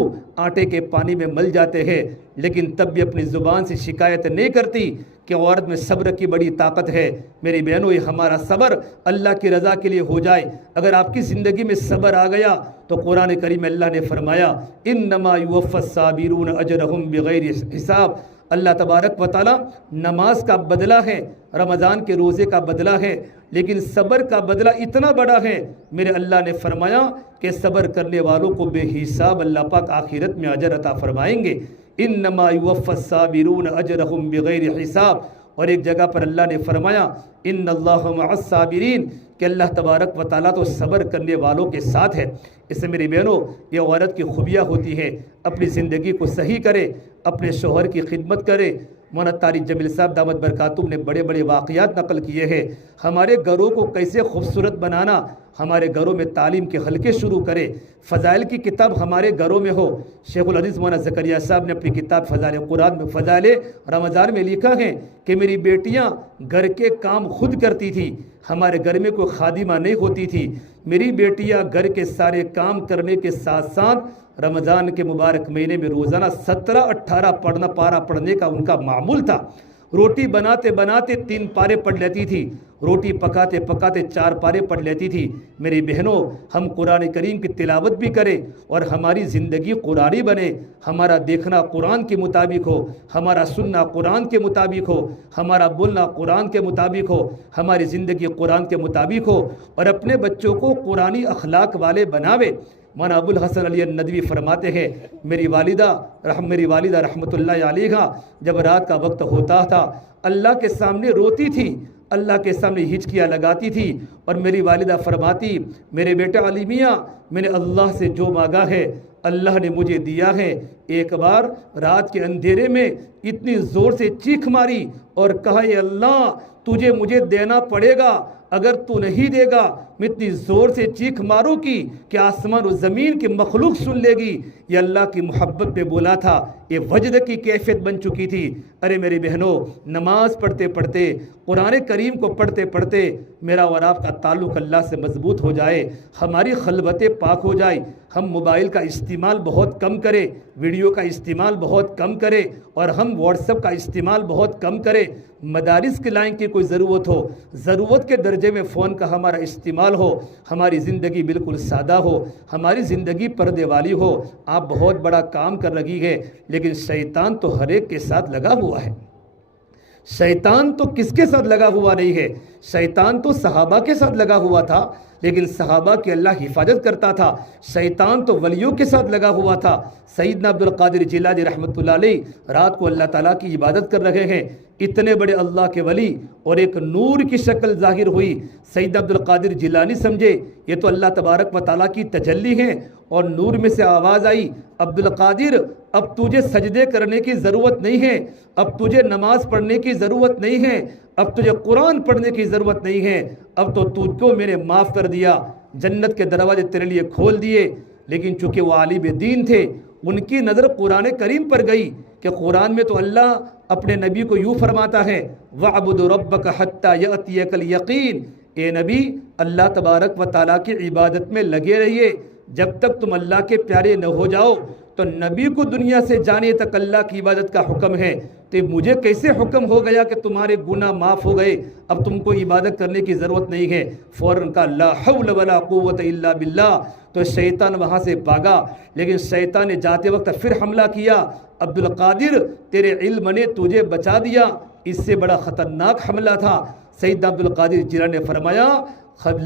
آٹے کے پانی میں مل جاتے ہیں، لیکن تب بھی اپنی زبان سے شکایت نہیں کرتی کہ عورت میں صبر کی بڑی طاقت ہے۔ میری بہنوں، یہ ہمارا صبر اللہ کی رضا کے لیے ہو جائے۔ اگر آپ کی زندگی میں صبر آ گیا تو قرآن کریم میں اللہ نے فرمایا انما یوفی الصابرون اجرہم بغیر حساب۔ اللہ تبارک و تعالیٰ نماز کا بدلہ ہے، رمضان کے روزے کا بدلہ ہے، لیکن صبر کا بدلہ اتنا بڑا ہے، میرے اللہ نے فرمایا کہ صبر کرنے والوں کو بے حساب اللہ پاک آخرت میں اجر عطا فرمائیں گے۔ انما یوفی الصابرون اجرہم بغیر حساب۔ اور ایک جگہ پر اللہ نے فرمایا ان اللہ مع الصابرین، کہ اللہ تبارک و تعالیٰ تو صبر کرنے والوں کے ساتھ ہے۔ اس سے میری بہنوں، یہ عورت کی خوبیاں ہوتی ہے، اپنی زندگی کو صحیح کرے، اپنے شوہر کی خدمت کرے۔ مولانا طارق جمیل صاحب دامت برکاتہم نے بڑے بڑے واقعات نقل کیے ہیں، ہمارے گھروں کو کیسے خوبصورت بنانا، ہمارے گھروں میں تعلیم کے حلقے شروع کرے، فضائل کی کتاب ہمارے گھروں میں ہو۔ شیخ الحدیث مولانا زکریا صاحب نے اپنی کتاب فضائل قرآن میں فضائل رمضان میں لکھا ہے کہ میری بیٹیاں گھر کے کام خود کرتی تھی، ہمارے گھر میں کوئی خادمہ نہیں ہوتی تھی، میری بیٹیاں گھر کے سارے کام کرنے کے ساتھ ساتھ رمضان کے مبارک مہینے میں روزانہ 17-18 پارہ پڑھنے کا ان کا معمول تھا۔ روٹی بناتے بناتے 3 پارے پڑھ لیتی تھی، روٹی پکاتے پکاتے 4 پارے پڑھ لیتی تھی۔ میری بہنوں، ہم قرآن کریم کی تلاوت بھی کریں اور ہماری زندگی قرآنی بنے، ہمارا دیکھنا قرآن کے مطابق ہو، ہمارا سننا قرآن کے مطابق ہو، ہمارا بولنا قرآن کے مطابق ہو، ہماری زندگی قرآن کے مطابق ہو، اور اپنے بچوں کو قرآنی اخلاق والے بناوے۔ مولانا ابو الحسن علی الندوی فرماتے ہیں، میری والدہ رحمۃ اللہ علیہا جب رات کا وقت ہوتا تھا اللہ کے سامنے روتی تھی، اللہ کے سامنے ہچکیاں لگاتی تھی، اور میری والدہ فرماتی، میرے بیٹے علی میاں، میں نے اللہ سے جو مانگا ہے اللہ نے مجھے دیا ہے۔ ایک بار رات کے اندھیرے میں اتنی زور سے چیخ ماری اور کہا، اے اللہ تجھے مجھے دینا پڑے گا، اگر تو نہیں دے گا میں اتنی زور سے چیخ ماروں کی کہ آسمان و زمین کی مخلوق سن لے گی۔ یہ اللہ کی محبت میں بولا تھا، یہ وجد کی کیفیت بن چکی تھی۔ ارے میری بہنوں، نماز پڑھتے پڑھتے، قرآن کریم کو پڑھتے پڑھتے میرا اور آپ کا تعلق اللہ سے مضبوط ہو جائے، ہماری خلوتیں پاک ہو جائے، ہم موبائل کا استعمال بہت کم کریں، ویڈیو کا استعمال بہت کم کریں، اور ہم واٹس ایپ کا استعمال بہت کم کریں۔ مدارس کے لائن کی کوئی ضرورت ہو، ضرورت کے درجے میں فون کا ہمارا استعمال ہو، ہماری زندگی بالکل سادہ ہو، ہماری زندگی پردے والی ہو۔ آپ بہت بڑا کام کر رہی ہے، لیکن شیطان تو ہر ایک کے ساتھ لگا ہوا ہے۔ شیطان تو کس کے ساتھ لگا ہوا نہیں ہے؟ شیطان تو صحابہ کے ساتھ لگا ہوا تھا، لیکن صحابہ کی اللہ حفاظت کرتا تھا۔ شیطان تو ولیوں کے ساتھ لگا ہوا تھا۔ سیدنا عبد القادر جیلانی رحمۃ اللہ علیہ رات کو اللہ تعالیٰ کی عبادت کر رہے ہیں، اتنے بڑے اللہ کے ولی، اور ایک نور کی شکل ظاہر ہوئی۔ سیدنا عبد القادر جیلانی سمجھے یہ تو اللہ تبارک و تعالیٰ کی تجلی ہے، اور نور میں سے آواز آئی، عبد القادر اب تجھے سجدے کرنے کی ضرورت نہیں ہے، اب تجھے نماز پڑھنے کی ضرورت نہیں ہے، اب تجھے قرآن پڑھنے کی ضرورت نہیں ہے، اب تو تجھ کو میں نے معاف کر دیا، جنت کے دروازے تیرے لیے کھول دیے۔ لیکن چونکہ وہ عالم دین تھے، ان کی نظر قرآن کریم پر گئی کہ قرآن میں تو اللہ اپنے نبی کو یوں فرماتا ہے، وَعْبُدْ رَبَّكَ حَتَّى يَأْتِيَكَ الْيَقِينُ، اے نبی اللہ تبارک و تعالیٰ کی عبادت میں لگے رہیے، جب تک تم اللہ کے پیارے نہ ہو جاؤ۔ تو نبی کو دنیا سے جانے تک اللہ کی عبادت کا حکم ہے، تو مجھے کیسے حکم ہو گیا کہ تمہارے گناہ معاف ہو گئے، اب تم کو عبادت کرنے کی ضرورت نہیں ہے؟ فوراً کہا لا حول ولا قوت الا باللہ۔ تو شیطان وہاں سے بھاگا، لیکن شیطان نے جاتے وقت پھر حملہ کیا، عبد القادر تیرے علم نے تجھے بچا دیا، اس سے بڑا خطرناک حملہ تھا۔ سیدنا عبد القادر جیلانی نے فرمایا،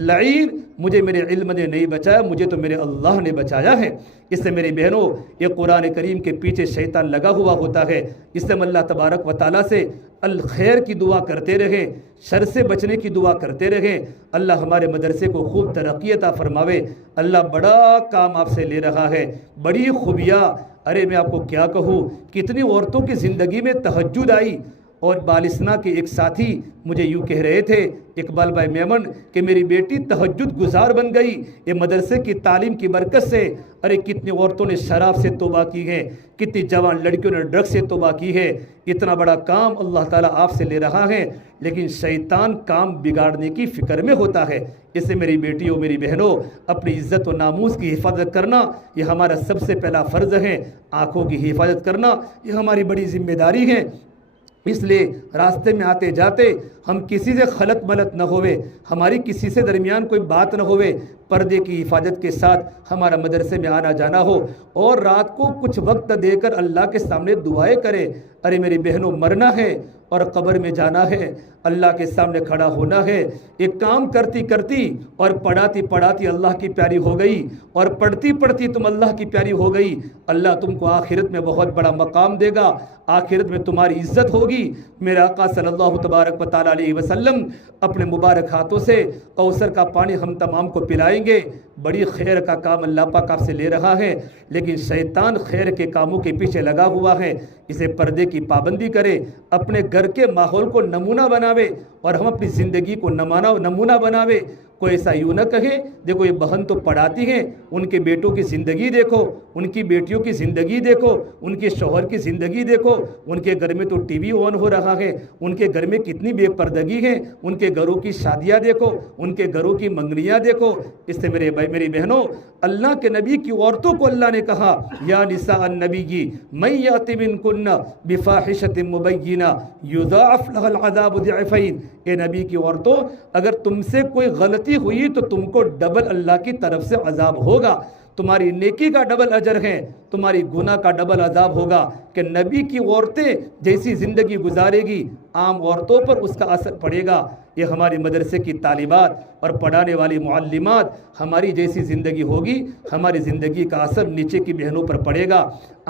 لعین مجھے میرے علم نے نہیں بچایا، مجھے تو میرے اللہ نے بچایا ہے۔ اس سے میری بہنوں، یہ قرآن کریم کے پیچھے شیطان لگا ہوا ہوتا ہے، اس سے ہم اللہ تبارک و تعالیٰ سے الخیر کی دعا کرتے رہیں، شر سے بچنے کی دعا کرتے رہیں۔ اللہ ہمارے مدرسے کو خوب ترقی عطا فرماوے۔ اللہ بڑا کام آپ سے لے رہا ہے، بڑی خوبیاں۔ ارے میں آپ کو کیا کہوں، کتنی عورتوں کی زندگی میں تہجد آئی، اور بالسنا کے ایک ساتھی مجھے یوں کہہ رہے تھے، اقبال بھائی میمن، کہ میری بیٹی تہجد گزار بن گئی یہ مدرسے کی تعلیم کی برکت سے۔ ارے کتنی عورتوں نے شراب سے توبہ کی ہے، کتنی جوان لڑکیوں نے ڈرگ سے توبہ کی ہے۔ اتنا بڑا کام اللہ تعالیٰ آپ سے لے رہا ہے، لیکن شیطان کام بگاڑنے کی فکر میں ہوتا ہے۔ اس سے میری بیٹیوں، میری بہنوں، اپنی عزت و ناموس کی حفاظت کرنا یہ ہمارا سب سے پہلا فرض ہے۔ آنکھوں کی حفاظت کرنا یہ ہماری بڑی ذمہ داری ہے۔ اس لیے راستے میں آتے جاتے ہم کسی سے خلط ملط نہ ہوئے، ہماری کسی سے درمیان کوئی بات نہ ہوئے، پردے کی حفاظت کے ساتھ ہمارا مدرسے میں آنا جانا ہو، اور رات کو کچھ وقت دے کر اللہ کے سامنے دعائیں کرے۔ ارے میری بہنوں، مرنا ہے اور قبر میں جانا ہے، اللہ کے سامنے کھڑا ہونا ہے۔ ایک کام کرتی کرتی اور پڑھاتی پڑھاتی اللہ کی پیاری ہو گئی، اور پڑھتی پڑھتی تم اللہ کی پیاری ہو گئی، اللہ تم کو آخرت میں بہت بڑا مقام دے گا، آخرت میں تمہاری عزت ہوگی۔ میرا آقا صلی اللہ تبارک و تعالیٰ علیہ وسلم اپنے مبارک ہاتھوں سے کوثر کا پانی ہم تمام کو پلائیں گے۔ بڑی خیر کا کام اللہ پاک آپ سے لے رہا ہے، لیکن شیطان خیر کے کاموں کے پیچھے لگا ہوا ہے۔ اسے پردے کی پابندی کرے، اپنے گھر کے ماحول کو نمونہ بناوے، اور ہم اپنی زندگی کو نمونہ بناوے۔ کوئی ایسا یوں نہ کہے دیکھو یہ بہن تو پڑھاتی ہیں، ان کے بیٹوں کی زندگی دیکھو، ان کی بیٹیوں کی زندگی دیکھو، ان کے شوہر کی زندگی دیکھو، ان کے گھر میں تو ٹی وی آن ہو رہا ہے، ان کے گھر میں کتنی بے پردگی ہے، ان کے گھروں کی شادیاں دیکھو، ان کے گھروں کی منگنیاں دیکھو۔ اس سے میری بہنوں، اللہ کے نبی کی عورتوں کو اللہ نے کہا یا نساء النبی من یأت منکن بفاحشۃ مبینہ یضاعف لها العذاب ضعفین، اے نبی کی عورتوں اگر تم سے کوئی غلطی ہوئی تو تم کو ڈبل اللہ کی طرف سے عذاب ہوگا، تمہاری نیکی کا ڈبل اجر ہے، تمہاری گناہ کا ڈبل عذاب ہوگا۔ کہ نبی کی عورتیں جیسی زندگی گزارے گی عام عورتوں پر اس کا اثر پڑے گا۔ یہ ہماری مدرسے کی طالبات اور پڑھانے والی معلمات ہماری جیسی زندگی ہوگی، ہماری زندگی کا اثر نیچے کی بہنوں پر پڑے گا۔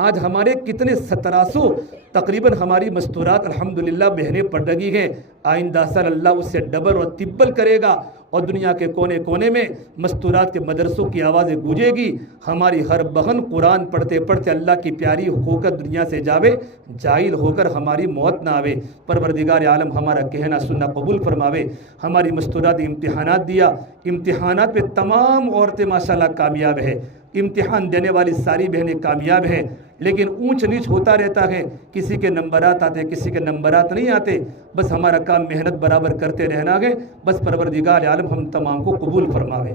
آج ہمارے کتنے 1700 تقریباً ہماری مستورات الحمدللہ بہنیں پڑھ رہی ہیں، آئندہ سال اللہ اس سے ڈبل اور تبل کرے گا، اور دنیا کے کونے کونے میں مستورات کے مدرسوں کی آوازیں گونجے گی۔ ہماری ہر بہن قرآن پڑھتے پڑھتے اللہ کی پیاری ہو کر دنیا سے جاوے، جاہل ہو کر ہماری موت نہ آوے۔ پروردگار عالم ہمارا کہنا سننا قبول فرماوے۔ ہماری مستورات امتحانات دیا، امتحانات پہ تمام عورتیں ماشاءاللہ کامیاب ہے، امتحان دینے والی ساری بہنیں کامیاب ہیں، لیکن اونچ نیچ ہوتا رہتا ہے، کسی کے نمبرات آتے کسی کے نمبرات نہیں آتے۔ بس ہمارا کام محنت برابر کرتے رہنا ہے، بس پروردگار عالم ہم تمام کو قبول فرماوے۔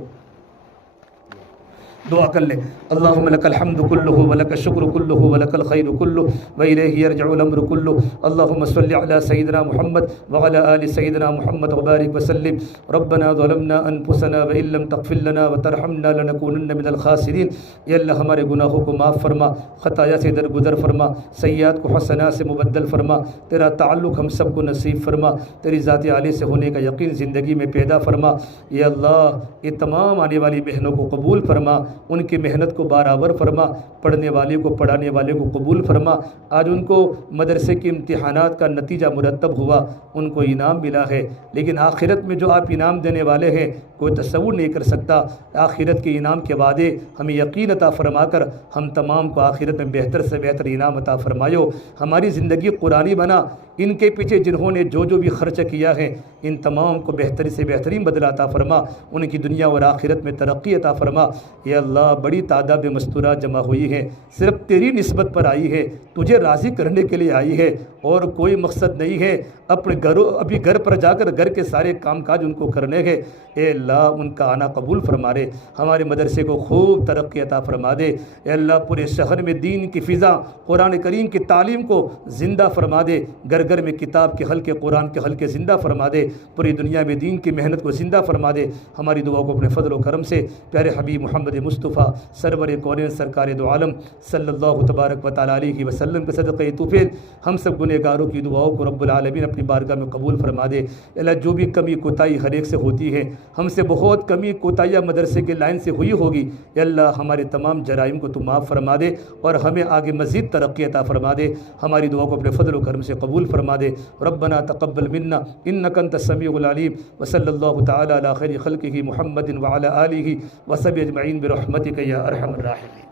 دعا کر لیں، اللہم لک الحمد کلہ ولک الشکر کلہ ولک الخیر کلہ والیہ یرجع الامر کلہ، اللہم صلی علی سیدنا محمد وعلی آل سیدنا محمد وبارک وسلم۔ ربنا ظلمنا انفسنا وان لم تغفر لنا وترحمنا لنکونن من الخاسرین۔ یا اللہ ہمارے گناہوں کو معاف فرما، خطایا سے درگزر فرما، سیئات کو حسنات سے مبدل فرما، تیرا تعلق ہم سب کو نصیب فرما، تیری ذات عالی سے ہونے کا یقین زندگی میں پیدا فرما۔ یا اللہ یہ تمام آنے والی بہنوں کو قبول فرما، ان کی محنت کو برابر فرما، پڑھنے والے کو پڑھانے والے کو قبول فرما۔ آج ان کو مدرسے کے امتحانات کا نتیجہ مرتب ہوا، ان کو انعام ملا ہے، لیکن آخرت میں جو آپ انعام دینے والے ہیں کوئی تصور نہیں کر سکتا۔ آخرت کے انعام کے وعدے ہمیں یقین عطا فرما کر ہم تمام کو آخرت میں بہتر سے بہتر انعام عطا فرمایو۔ ہماری زندگی قرآنی بنا، ان کے پیچھے جنہوں نے جو بھی خرچ کیا ہے ان تمام کو بہتری سے بہترین بدلہ عطا فرما، ان کی دنیا اور آخرت میں ترقی عطا فرما۔ یا اللہ بڑی تعداد میں مستورات جمع ہوئی ہیں، صرف تیری نسبت پر آئی ہے، تجھے راضی کرنے کے لیے آئی ہے، اور کوئی مقصد نہیں ہے۔ اپنے ابھی گھر پر جا کر گھر کے سارے کام کاج ان کو کرنے ہیں۔ اے اللہ ان کا آنا قبول فرما دے، ہمارے مدرسے کو خوب ترقی عطا فرما دے۔ اے اللہ پورے شہر میں دین کی فضا، قرآن کریم کی تعلیم کو زندہ فرما دے، گھر گھر میں کتاب کے حلقے، قرآن کے حلقے زندہ فرما دے، پوری دنیا میں دین کی محنت کو زندہ فرما دے۔ ہماری دعا کو اپنے فضل و کرم سے پیارے حبیب محمد مصطفیٰ سرور کونین سرکار دو عالم صلی اللہ تبارک و تعالیٰ علیہ وسلم کے صدقہ توفیل ہم سب گنہگاروں کی دعاؤں کو رب العالمین اپنی بارگاہ میں قبول فرما دے۔ اللہ جو بھی کمی کوتاہی ہر ایک سے ہوتی ہے، ہم سے بہت کمی کوتاہیاں مدرسے کے لائن سے ہوئی ہوگی، اے اللہ ہمارے تمام جرائم کو تو معاف فرما دے اور ہمیں آگے مزید ترقی عطا فرما دے۔ ہماری دعا کو اپنے فضل و کرم سے قبول فرما دے۔ ربنا تقبل منا انک انت السمیع العلیم، وصلی اللہ تعالی علی خیر خلقہ محمد وعلی آلہ وصحبہ اجمعین برحمتک یا ارحم الراحمین۔